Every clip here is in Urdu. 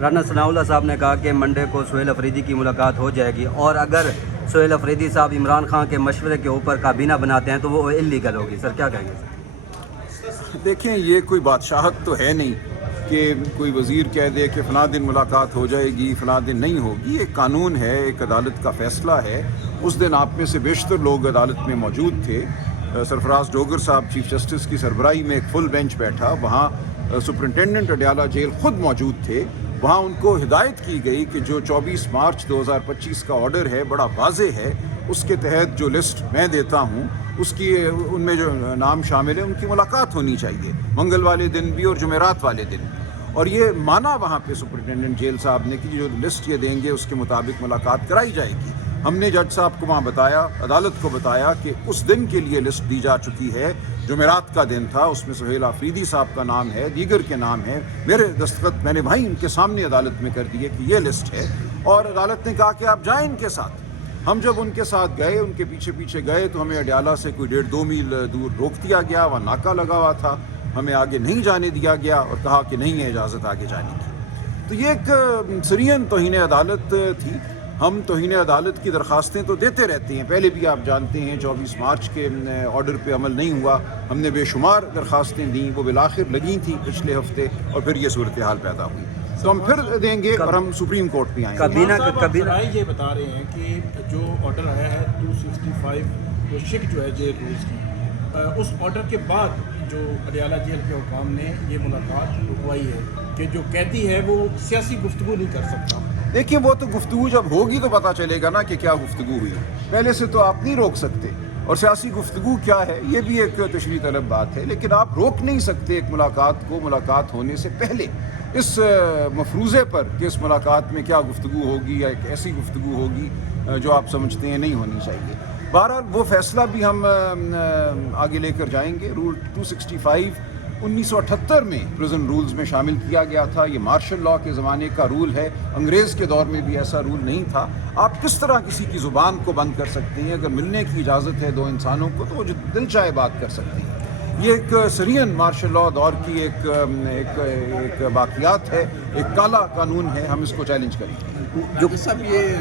رانا ثناءاللہ صاحب نے کہا کہ منڈے کو سہیل افریدی کی ملاقات ہو جائے گی، اور اگر سہیل افریدی صاحب عمران خان کے مشورے کے اوپر کابینہ بناتے ہیں تو وہ اللیگل ہوگی. سر کیا کہیں گے سر؟ دیکھیں یہ کوئی بادشاہت تو ہے نہیں کہ کوئی وزیر کہہ دے کہ فلاں دن ملاقات ہو جائے گی فلاں دن نہیں ہوگی. ایک قانون ہے، ایک عدالت کا فیصلہ ہے. اس دن آپ میں سے بیشتر لوگ عدالت میں موجود تھے. سرفراز ڈوگر صاحب چیف جسٹس کی سربراہی میں ایک فل بینچ بیٹھا، وہاں سپرنٹینڈنٹ اڈیالہ جیل خود موجود تھے. وہاں ان کو ہدایت کی گئی کہ جو 24 مارچ 2025 کا آرڈر ہے بڑا واضح ہے، اس کے تحت جو لسٹ میں دیتا ہوں اس کی ان میں جو نام شامل ہیں ان کی ملاقات ہونی چاہیے، منگل والے دن بھی اور جمعرات والے دن بھی. اور یہ مانا وہاں پہ سپرنٹینڈنٹ جیل صاحب نے کہ جو لسٹ یہ دیں گے اس کے مطابق ملاقات کرائی جائے گی. ہم نے جج صاحب کو وہاں بتایا، عدالت کو بتایا کہ اس دن کے لیے لسٹ دی جا چکی ہے، جمعرات کا دن تھا، اس میں سہیل آفریدی صاحب کا نام ہے، دیگر کے نام ہے، میرے دستخط میں نے بھائی ان کے سامنے عدالت میں کر دیے کہ یہ لسٹ ہے. اور عدالت نے کہا کہ آپ جائیں ان کے ساتھ. ہم جب ان کے ساتھ گئے، ان کے پیچھے پیچھے گئے تو ہمیں اڈیالہ سے کوئی 1.5-2 میل دور روک دیا گیا، وہاں ناکہ لگا ہوا تھا، ہمیں آگے نہیں جانے دیا گیا اور کہا کہ نہیں ہے اجازت آگے جانے کی. تو یہ ایک سرین توہین عدالت تھی. ہم توہین عدالت کی درخواستیں تو دیتے رہتے ہیں، پہلے بھی آپ جانتے ہیں 24 مارچ کے آرڈر پہ عمل نہیں ہوا، ہم نے بے شمار درخواستیں دیں، وہ بالآخر لگی تھیں پچھلے ہفتے اور پھر یہ صورتحال پیدا ہوئی. تو ہم پھر دیں گے اور ہم سپریم کورٹ پہ آئیں گے. کابینہ یہ بتا رہے ہیں کہ جو آرڈر آیا ہے 265 جو شک جو ہے جیل رولز کی، اس آرڈر کے بعد جو اڈیالہ جیل کے حکام نے یہ ملاقات رکوائی ہے کہ جو قیدی ہے وہ سیاسی گفتگو نہیں کر سکتا. دیکھیں وہ تو گفتگو جب ہوگی تو پتہ چلے گا نا کہ کیا گفتگو ہوئی. پہلے سے تو آپ نہیں روک سکتے، اور سیاسی گفتگو کیا ہے یہ بھی ایک تشریح طلب بات ہے، لیکن آپ روک نہیں سکتے ایک ملاقات کو ملاقات ہونے سے پہلے اس مفروضے پر کہ اس ملاقات میں کیا گفتگو ہوگی یا ایک ایسی گفتگو ہوگی جو آپ سمجھتے ہیں نہیں ہونی چاہیے. بہرحال وہ فیصلہ بھی ہم آگے لے کر جائیں گے. رول 265 1978 میں پرزن رولز میں شامل کیا گیا تھا. یہ مارشل لاء کے زمانے کا رول ہے، انگریز کے دور میں بھی ایسا رول نہیں تھا. آپ کس طرح کسی کی زبان کو بند کر سکتے ہیں؟ اگر ملنے کی اجازت ہے دو انسانوں کو تو وہ جو دل چاہے بات کر سکتے ہیں. یہ ایک سرین مارشل لاء دور کی ایک باقیات ہے، ایک کالا قانون ہے. ہم اس کو چیلنج کریں گے. جو سب یہ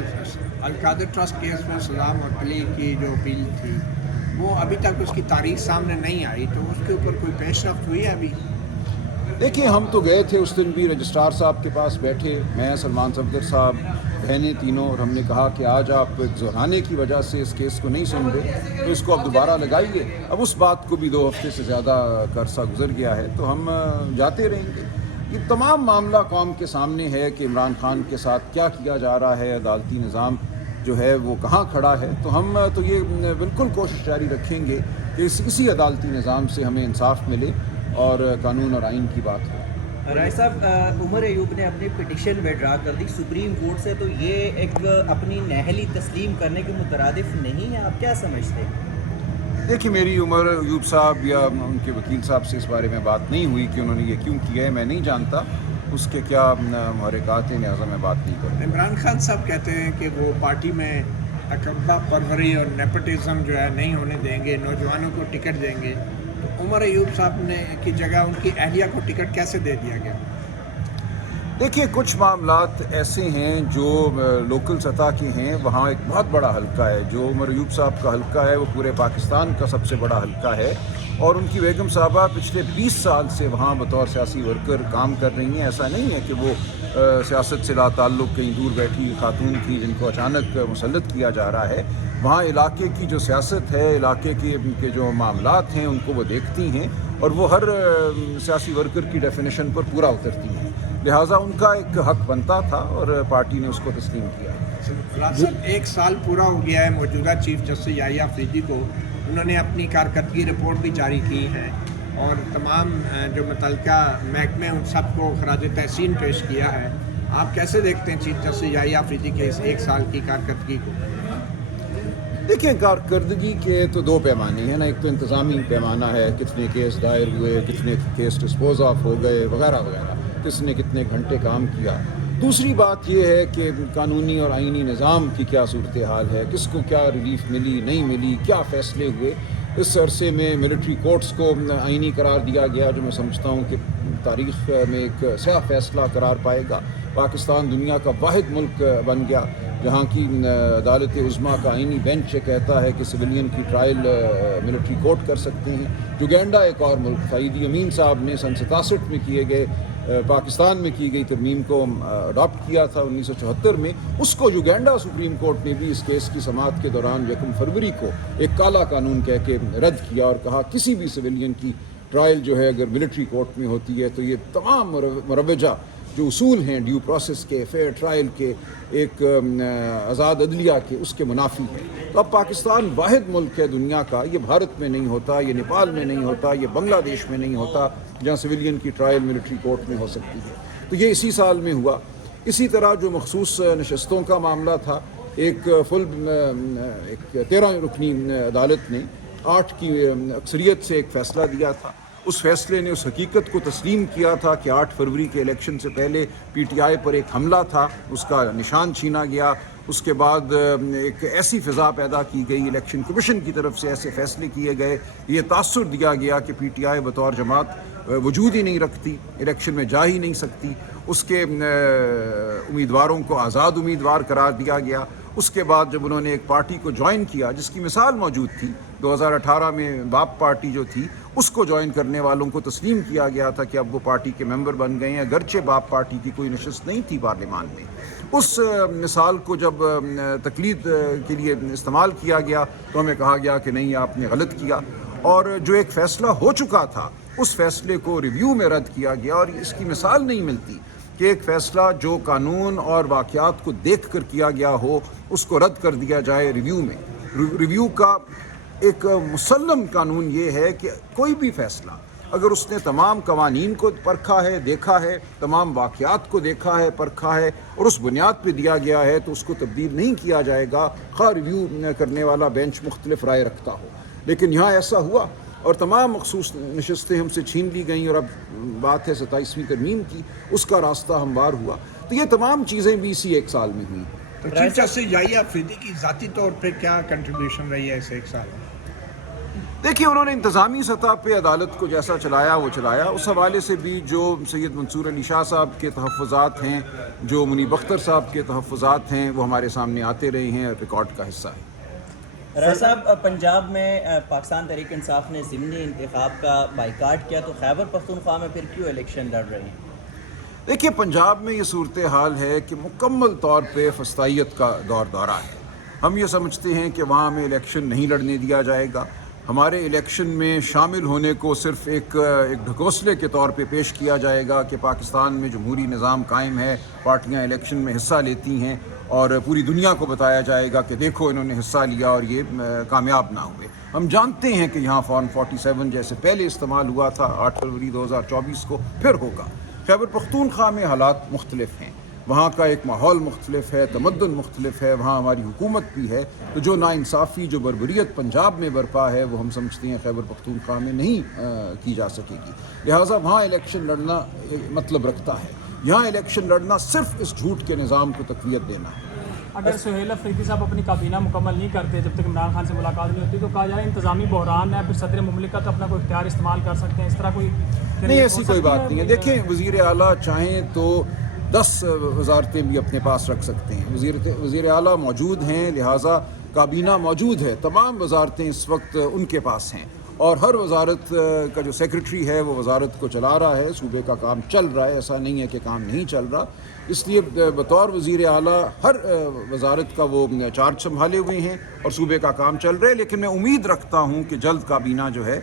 القادر ٹرسٹ کیس میں سزا معطلی کی جو اپیل تھی وہ ابھی تک اس کی تاریخ سامنے نہیں آئی، تو اس کے اوپر کوئی پیش رفت ہوئی ہے ابھی؟ دیکھیں ہم تو گئے تھے اس دن بھی، رجسٹرار صاحب کے پاس بیٹھے، میں سلمان صفدر صاحب بہنیں تینوں، اور ہم نے کہا کہ آج آپ زہرانے کی وجہ سے اس کیس کو نہیں سن رہے تو اس کو اب دوبارہ لگائیے. اب اس بات کو بھی 2 ہفتے سے زیادہ کا عرصہ گزر گیا ہے تو ہم جاتے رہیں گے. یہ تمام معاملہ قوم کے سامنے ہے کہ عمران خان کے ساتھ کیا کیا جا رہا ہے، عدالتی نظام جو ہے وہ کہاں کھڑا ہے. تو ہم تو یہ بالکل کوشش جاری رکھیں گے کہ اسی عدالتی نظام سے ہمیں انصاف ملے اور قانون اور آئین کی بات ہو. رائے صاحب، عمر ایوب نے اپنی پٹیشن وڈرا کر دی سپریم کورٹ سے، تو یہ ایک اپنی نااہلی تسلیم کرنے کے مترادف نہیں ہے؟ آپ کیا سمجھتے ہیں؟ دیکھیے میری عمر ایوب صاحب یا ان کے وکیل صاحب سے اس بارے میں بات نہیں ہوئی کہ انہوں نے یہ کیوں کیا ہے، میں نہیں جانتا اس کے کیا محرکات ہیں، لہٰذا میں بات نہیں کروں. عمران خان صاحب کہتے ہیں کہ وہ پارٹی میں تکبہ پروری اور نیپوٹزم جو ہے نہیں ہونے دیں گے، نوجوانوں کو ٹکٹ دیں گے. تو عمر ایوب صاحب نے کی جگہ ان کی اہلیہ کو ٹکٹ کیسے دے دیا گیا؟ دیکھیے کچھ معاملات ایسے ہیں جو لوکل سطح کے ہیں، وہاں ایک بہت بڑا حلقہ ہے جو عمر ایوب صاحب کا حلقہ ہے، وہ پورے پاکستان کا سب سے بڑا حلقہ ہے، اور ان کی بیگم صاحبہ پچھلے 20 سال سے وہاں بطور سیاسی ورکر کام کر رہی ہیں. ایسا نہیں ہے کہ وہ سیاست سے لا تعلق کہیں دور بیٹھی خاتون تھی جن کو اچانک مسلط کیا جا رہا ہے. وہاں علاقے کی جو سیاست ہے، علاقے کے جو معاملات ہیں ان کو وہ دیکھتی ہیں اور وہ ہر سیاسی ورکر کی ڈیفینیشن پر پورا اترتی ہیں. لہٰذا ان کا ایک حق بنتا تھا اور پارٹی نے اس کو تسلیم کیا. صاحب 1 سال پورا ہو گیا ہے موجودہ چیف جسٹس یحییٰ افریدی کو، انہوں نے اپنی کارکردگی رپورٹ بھی جاری کی ہے اور تمام جو متعلقہ محکمے ان سب کو خراج تحسین پیش کیا ہے. آپ کیسے دیکھتے ہیں چیف جسٹس یحییٰ افریدی کے اس 1 سال کی کارکردگی کو؟ دیکھیں کارکردگی کے تو 2 پیمانے ہیں نا. ایک تو انتظامی پیمانہ ہے، کتنے کیس دائر ہوئے، کتنے کیس ڈسپوز آف ہو گئے وغیرہ وغیرہ، کس نے کتنے گھنٹے کام کیا. دوسری بات یہ ہے کہ قانونی اور آئینی نظام کی کیا صورتحال ہے، کس کو کیا ریلیف ملی نہیں ملی، کیا فیصلے ہوئے. اس عرصے میں ملٹری کورٹس کو آئینی قرار دیا گیا، جو میں سمجھتا ہوں کہ تاریخ میں ایک سیاہ فیصلہ قرار پائے گا۔ پاکستان دنیا کا واحد ملک بن گیا جہاں کی عدالت عظمیٰ کا آئینی بینچ یہ کہتا ہے کہ سویلین کی ٹرائل ملٹری کورٹ کر سکتے ہیں۔ یوگینڈا ایک اور ملک تھا، ایدی امین صاحب نے سن 67 میں کیے گئے پاکستان میں کی گئی ترمیم کو اڈاپٹ کیا تھا 1974 میں، اس کو یوگینڈا سپریم کورٹ نے بھی اس کیس کی سماعت کے دوران 1 فروری کو ایک کالا قانون کہہ کے رد کیا اور کہا کسی بھی سویلین کی ٹرائل جو ہے اگر ملٹری کورٹ میں ہوتی ہے تو یہ تمام مروجہ جو اصول ہیں ڈیو پروسیس کے، فیئر ٹرائل کے، ایک آزاد عدلیہ کے، اس کے منافی ہے۔ تو اب پاکستان واحد ملک ہے دنیا کا، یہ بھارت میں نہیں ہوتا، یہ نیپال میں نہیں ہوتا، یہ بنگلہ دیش میں نہیں ہوتا جہاں سویلین کی ٹرائل ملٹری کورٹ میں ہو سکتی ہے۔ تو یہ اسی سال میں ہوا۔ اسی طرح جو مخصوص نشستوں کا معاملہ تھا، ایک 13 رکنی عدالت نے 8 کی اکثریت سے ایک فیصلہ دیا تھا۔ اس فیصلے نے اس حقیقت کو تسلیم کیا تھا کہ 8 فروری کے الیکشن سے پہلے پی ٹی آئی پر ایک حملہ تھا، اس کا نشان چھینا گیا۔ اس کے بعد ایک ایسی فضا پیدا کی گئی، الیکشن کمیشن کی طرف سے ایسے فیصلے کیے گئے، یہ تاثر دیا گیا کہ پی ٹی آئی بطور جماعت وجود ہی نہیں رکھتی، الیکشن میں جا ہی نہیں سکتی۔ اس کے امیدواروں کو آزاد امیدوار قرار دیا گیا۔ اس کے بعد جب انہوں نے ایک پارٹی کو جوائن کیا جس کی مثال موجود تھی 2018 میں، باپ پارٹی جو تھی، اس کو جوائن کرنے والوں کو تسلیم کیا گیا تھا کہ اب وہ پارٹی کے ممبر بن گئے ہیں، اگرچہ باپ پارٹی کی کوئی نشست نہیں تھی پارلیمان میں۔ اس مثال کو جب تقلید کے لیے استعمال کیا گیا تو ہمیں کہا گیا کہ نہیں، آپ نے غلط کیا، اور جو ایک فیصلہ ہو چکا تھا اس فیصلے کو ریویو میں رد کیا گیا۔ اور اس کی مثال نہیں ملتی کہ ایک فیصلہ جو قانون اور واقعات کو دیکھ کر کیا گیا ہو اس کو رد کر دیا جائے ریویو میں۔ ریویو کا ایک مسلم قانون یہ ہے کہ کوئی بھی فیصلہ اگر اس نے تمام قوانین کو پرکھا ہے، دیکھا ہے، تمام واقعات کو دیکھا ہے، پرکھا ہے اور اس بنیاد پہ دیا گیا ہے تو اس کو تبدیل نہیں کیا جائے گا، خواہ ریویو کرنے والا بینچ مختلف رائے رکھتا ہو۔ لیکن یہاں ایسا ہوا اور تمام مخصوص نشستیں ہم سے چھین لی گئیں، اور اب بات ہے 27ویں ترمیم کی، اس کا راستہ ہموار ہوا۔ تو یہ تمام چیزیں بھی اسی ایک سال میں ہوئیں۔ تو چیف جسٹس یحییٰ افریدی کی ذاتی طور پہ کیا کنٹریبیوشن رہی ہے اس 1 سال میں؟ دیکھیے، انہوں نے انتظامی سطح پہ عدالت کو جیسا چلایا وہ چلایا۔ اس حوالے سے بھی جو سید منصور علی شاہ صاحب کے تحفظات ہیں، جو منیب اختر صاحب کے تحفظات ہیں، وہ ہمارے سامنے آتے رہے ہیں، ریکارڈ کا حصہ ہے۔ راجہ صاحب، پنجاب میں پاکستان تحریک انصاف نے ضمنی انتخاب کا بائیکاٹ کیا، تو خیبر پختونخوا میں پھر کیوں الیکشن لڑ رہے ہیں؟ دیکھیے، پنجاب میں یہ صورتحال ہے کہ مکمل طور پہ فسطائیت کا دورہ ہے۔ ہم یہ سمجھتے ہیں کہ وہاں ہمیں الیکشن نہیں لڑنے دیا جائے گا۔ ہمارے الیکشن میں شامل ہونے کو صرف ایک ڈھکوسلے کے طور پہ پیش کیا جائے گا کہ پاکستان میں جمہوری نظام قائم ہے، پارٹیاں الیکشن میں حصہ لیتی ہیں، اور پوری دنیا کو بتایا جائے گا کہ دیکھو انہوں نے حصہ لیا اور یہ کامیاب نہ ہوئے۔ ہم جانتے ہیں کہ یہاں فارم 47 جیسے پہلے استعمال ہوا تھا 8 فروری 2024 کو، پھر ہوگا۔ خیبر پختونخوا میں حالات مختلف ہیں، وہاں کا ایک ماحول مختلف ہے، تمدن مختلف ہے، وہاں ہماری حکومت بھی ہے، تو جو ناانصافی، جو بربریت پنجاب میں برپا ہے وہ ہم سمجھتے ہیں خیبر پختونخوا میں نہیں کی جا سکے گی۔ لہٰذا وہاں الیکشن لڑنا مطلب رکھتا ہے، یہاں الیکشن لڑنا صرف اس جھوٹ کے نظام کو تقویت دینا ہے۔ اگر سہیل افریدی صاحب اپنی کابینہ مکمل نہیں کرتے جب تک عمران خان سے ملاقات نہیں ہوتی، تو کہا جا رہا ہے انتظامی بحران ہے، پھر صدر مملکت اپنا کوئی اختیار استعمال کر سکتے ہیں، اس طرح کوئی نہیں، ایسی کوئی بات نہیں ہے۔ دیکھیں، وزیر اعلیٰ چاہیں تو 10 وزارتیں بھی اپنے پاس رکھ سکتے ہیں۔ وزیر اعلیٰ موجود ہیں، لہٰذا کابینہ موجود ہے، تمام وزارتیں اس وقت ان کے پاس ہیں، اور ہر وزارت کا جو سیکرٹری ہے وہ وزارت کو چلا رہا ہے، صوبے کا کام چل رہا ہے، ایسا نہیں ہے کہ کام نہیں چل رہا۔ اس لیے بطور وزیر اعلیٰ ہر وزارت کا وہ چارج سنبھالے ہوئے ہیں اور صوبے کا کام چل رہا ہے، لیکن میں امید رکھتا ہوں کہ جلد کابینہ جو ہے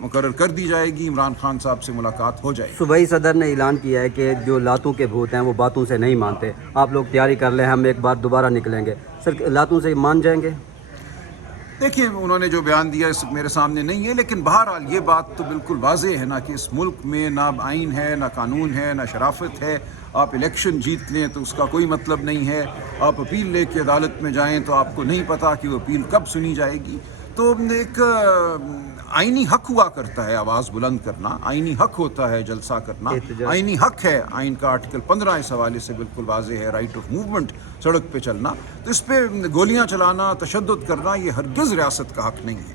مقرر کر دی جائے گی، عمران خان صاحب سے ملاقات ہو جائے گی۔ صوبائی صدر نے اعلان کیا ہے کہ جو لاتوں کے بھوت ہیں وہ باتوں سے نہیں مانتے، آپ لوگ تیاری کر لیں، ہم ایک بار دوبارہ نکلیں گے۔ سر، لاتوں سے مان جائیں گے؟ دیکھیں، انہوں نے جو بیان دیا اس میرے سامنے نہیں ہے، لیکن بہرحال یہ بات تو بالکل واضح ہے نا کہ اس ملک میں نہ آئین ہے، نہ قانون ہے، نہ شرافت ہے۔ آپ الیکشن جیت لیں تو اس کا کوئی مطلب نہیں ہے، آپ اپیل لے کے عدالت میں جائیں تو آپ کو نہیں پتہ کہ وہ اپیل کب سنی جائے گی۔ تو ایک آئینی حق ہوا کرتا ہے آواز بلند کرنا، آئینی حق ہوتا ہے جلسہ کرنا، آئینی حق ہے، آئین کا آرٹیکل 15 اس حوالے سے بالکل واضح ہے، رائٹ آف موومنٹ، سڑک پہ چلنا۔ تو اس پہ گولیاں چلانا، تشدد کرنا، یہ ہرگز ریاست کا حق نہیں ہے۔